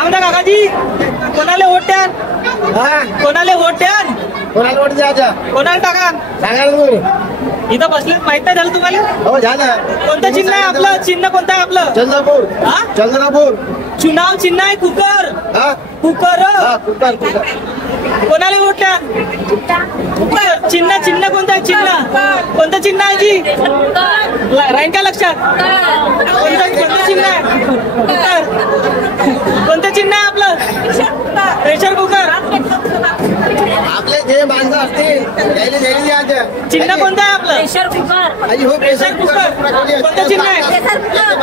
म्हणता काकाजी, कोणाला वोट द्याल? कोणाला वोट द्याल? कोणाला वोट द्यायचा? कोणाला टाका? सांगा तुम्ही. इथं बसले माहित नाही झालं तुम्हाला? हो झालं. कोणतं चिन्ह आहे आपलं? चिन्ह कोणतं आहे आपलं? चंद्रपूर. हा चंद्रपूर. चुनाव चिन्ह आहे कुकर. कुकर. कुकर. कोणाला वोट द्या? चिन्ह चिन्ह कोणतं आहे? चिन्ह कोणतं चिन्ह आहे जी? राहील का लक्षात? कोणतं चिन्ह आहे? कुकर. कोणतं चिन्ह आहे आपलं? Pressure cooker. आपले जे माणसं असतील चिन्ह कोणतं आहे आपलं? Pressure cooker. हो प्रेशर कुकर. कोणतं चिन्ह आहे?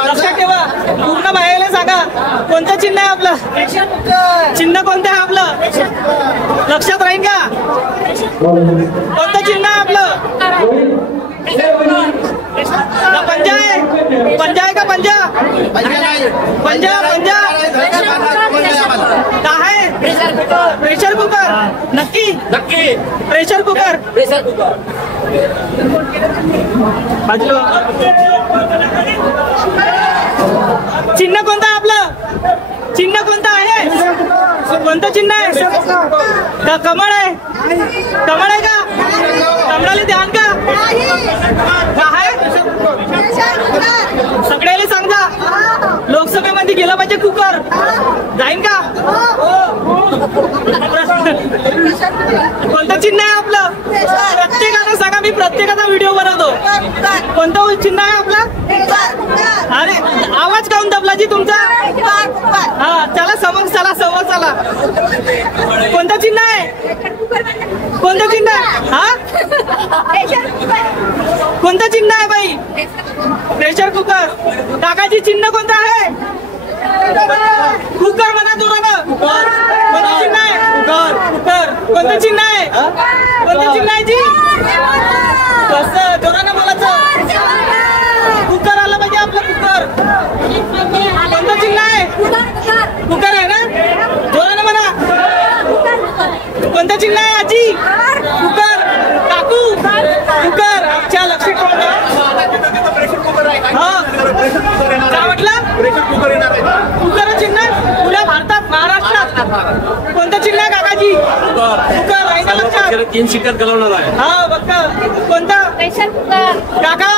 लक्षात ठेवा. पूर्ण बाहेर सांगा कोणतं चिन्ह आहे आपलं? Pressure cooker. चिन्ह कोणतं आहे आपलं? लक्षात राहील का? कोणतं चिन्ह आहे आपलं? पंजा आहे. पंजा आहे का? पंजा पंजा पंजा काय आहे? Pressure cooker. नक्की नक्की प्रेशर कुकर. Pressure cooker. चिन्ह कोणतं आहे आपलं? चिन्ह कोणतं आहे? कोणतं चिन्ह आहे? का कमळ आहे? कमळ आहे का? कमळाला ध्यान का? काय सगळ्याला सांगा लोकसभेमध्ये गेलं पाहिजे कुकर. जाईन का? कोणतं चिन्ह आहे आपलं? प्रत्येकाला सांगा. मी प्रत्येकाचा व्हिडिओ बनवतो. कोणतं चिन्ह आहे आपलं? अरे आवाज काऊन दबलाजी तुमचा? हा चला समोर चला समोर चला. कोणतं चिन्ह आहे? कोणतं चिन्ह आहे? हा कोणतं चिन्ह आहे बाई? Pressure cooker. काकाची चिन्ह कोणतं आहे? कुकर म्हणा जोरानं. कोणतं चिन्ह आहे? कुकर. कुकर. कोणतं चिन्ह आहे? कोणतं चिन्ह आहे जी? कसं जोरानं बोलायचं? कुकर आलं पाहिजे आपलं. कुकर. कोणतं चिन्ह आहे? कुकर आहे ना? जोरानं म्हणा. कोणतं चिन्ह आहे आजी? कुकर. काकू कुकर. अच्छा लक्ष ठेवा. काय म्हटलं? कुकर चिन्ह पुऱ्या भारतात महाराष्ट्रात कोणतं चिन्ह आहे काकाजी? कुकर आहे का लक्षात? 3 सीटर चालवणार आहे. हा बघा कोणतं? Pressure cooker. काका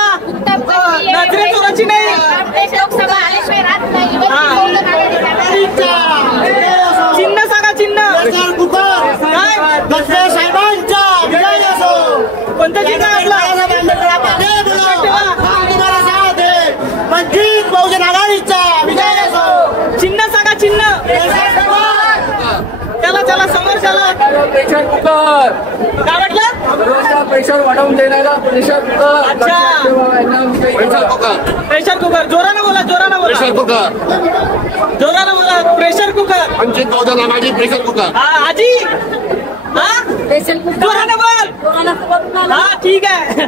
नजरे चोराची नाही. लोकसभा आल्याशिवाय राहत नाही. चिन्ह सांगा. चिन्ह काय? कोणतं चिन्ह आहे आपलं? चिन्ह सांगा. चिन्ह चला चला समोर चला. Pressure cooker. काय म्हटलं? प्रेशर वाढवून देणारा प्रेशर कुकर. अच्छा. Pressure cooker. Pressure cooker. जोरानं बोला. जोरानं बोला. Pressure cooker. जोरानं बोला. Pressure cooker. 25,000 नावाची प्रेशर कुकर. हा आजी. हा प्रेशर कुकर. जोरानं बोल. हा ठीक आहे.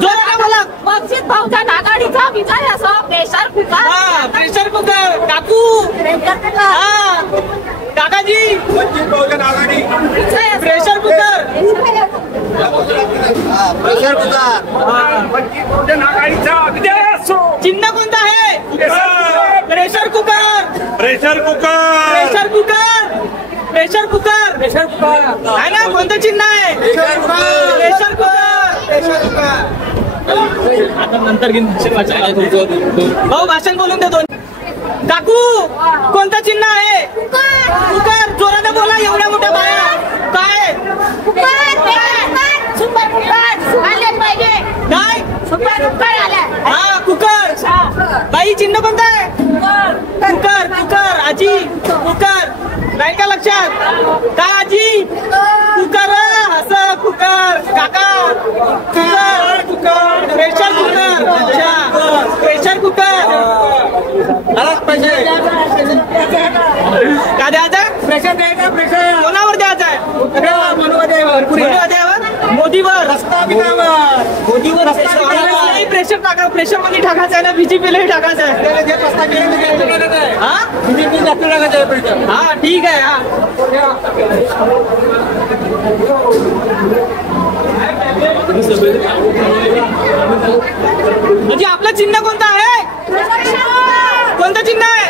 जोरानं बोला. वंचित बहुजन आघाडीचा विजय असो. Pressure cooker. हा प्रेशर कुकर. काकू. हा काकाजी. Bahujan Aghadi. Pressure cooker. Pressure cooker. Bahujan आघाडीचा विजय असो. चिन्ह कोणतं आहे? Pressure cooker. Pressure cooker. Pressure cooker. Pressure cooker. Pressure cooker. आहे ना? कोणतं चिन्ह आहे? Pressure cooker. आता नंतर घेऊन भाऊ भाषण बोलून देतो. काकू कोणतं चिन्ह आहे? कुकर. जोराने बोला. एवढ्या मोठ्या बाया. काय काय? हा कुकर. बाई चिन्ह कोणतं आहे? कुकर. कुकर. आजी कुकर. नाही का लक्षात? काय आजी? कुकर. असं कुकर. काका कुकर. कुकर. Pressure cooker. अच्छा प्रेशर कुकर. का द्यायचं? प्रेशर द्यायचं. प्रेशर कोणावर द्यायचं आहे? मोदीवर. रस्ता बिनावर. मोदीवर नाही प्रेशर टाका. प्रेशर मध्ये टाकायचं आहे ना? बीजेपीलाही टाकायचं आहे. हा बीजेपी जास्त टाकायचं आहे प्रेशर. हा ठीक आहे. हा म्हणजे आपलं चिन्ह कोणतं आहे? कोणतं चिन्ह आहे?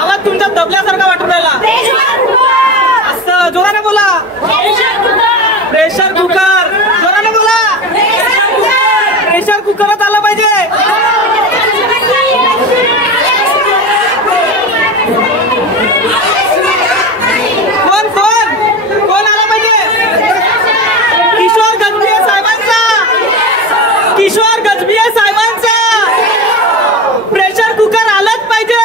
आवाज तुमचा दबल्यासारखा वाटून राहिला. असं जोराने बोला. Pressure cooker. जोराने बोला. प्रेशर कुकरच आला पाहिजे. कोण कोण कोण आला पाहिजे? किशोर गजबिये साहेबांचा. किशोर गजबिये साहेबांचा प्रेशर कुकर आलंच पाहिजे.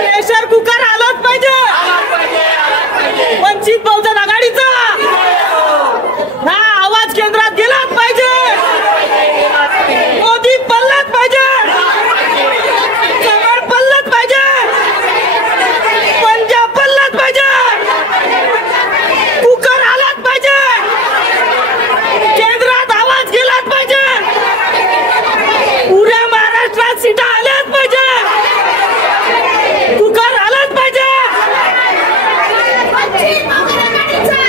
प्रेशर कुकर आलंच पाहिजे. वंचित बहुजन आघाडीचा हा आवाज केंद्रात गेलाच पाहिजे. मोदी पडलाच पाहिजे. चव्हाण पडलाच पाहिजे. पंजाब पडलाच पाहिजे. कुकर आलाच पाहिजे. केंद्रात आवाज गेलाच पाहिजे. पुऱ्या महाराष्ट्रात सीटा आल्याच पाहिजे. कुकर आलाच पाहिजे. वंचित बहुजन आघाडीचा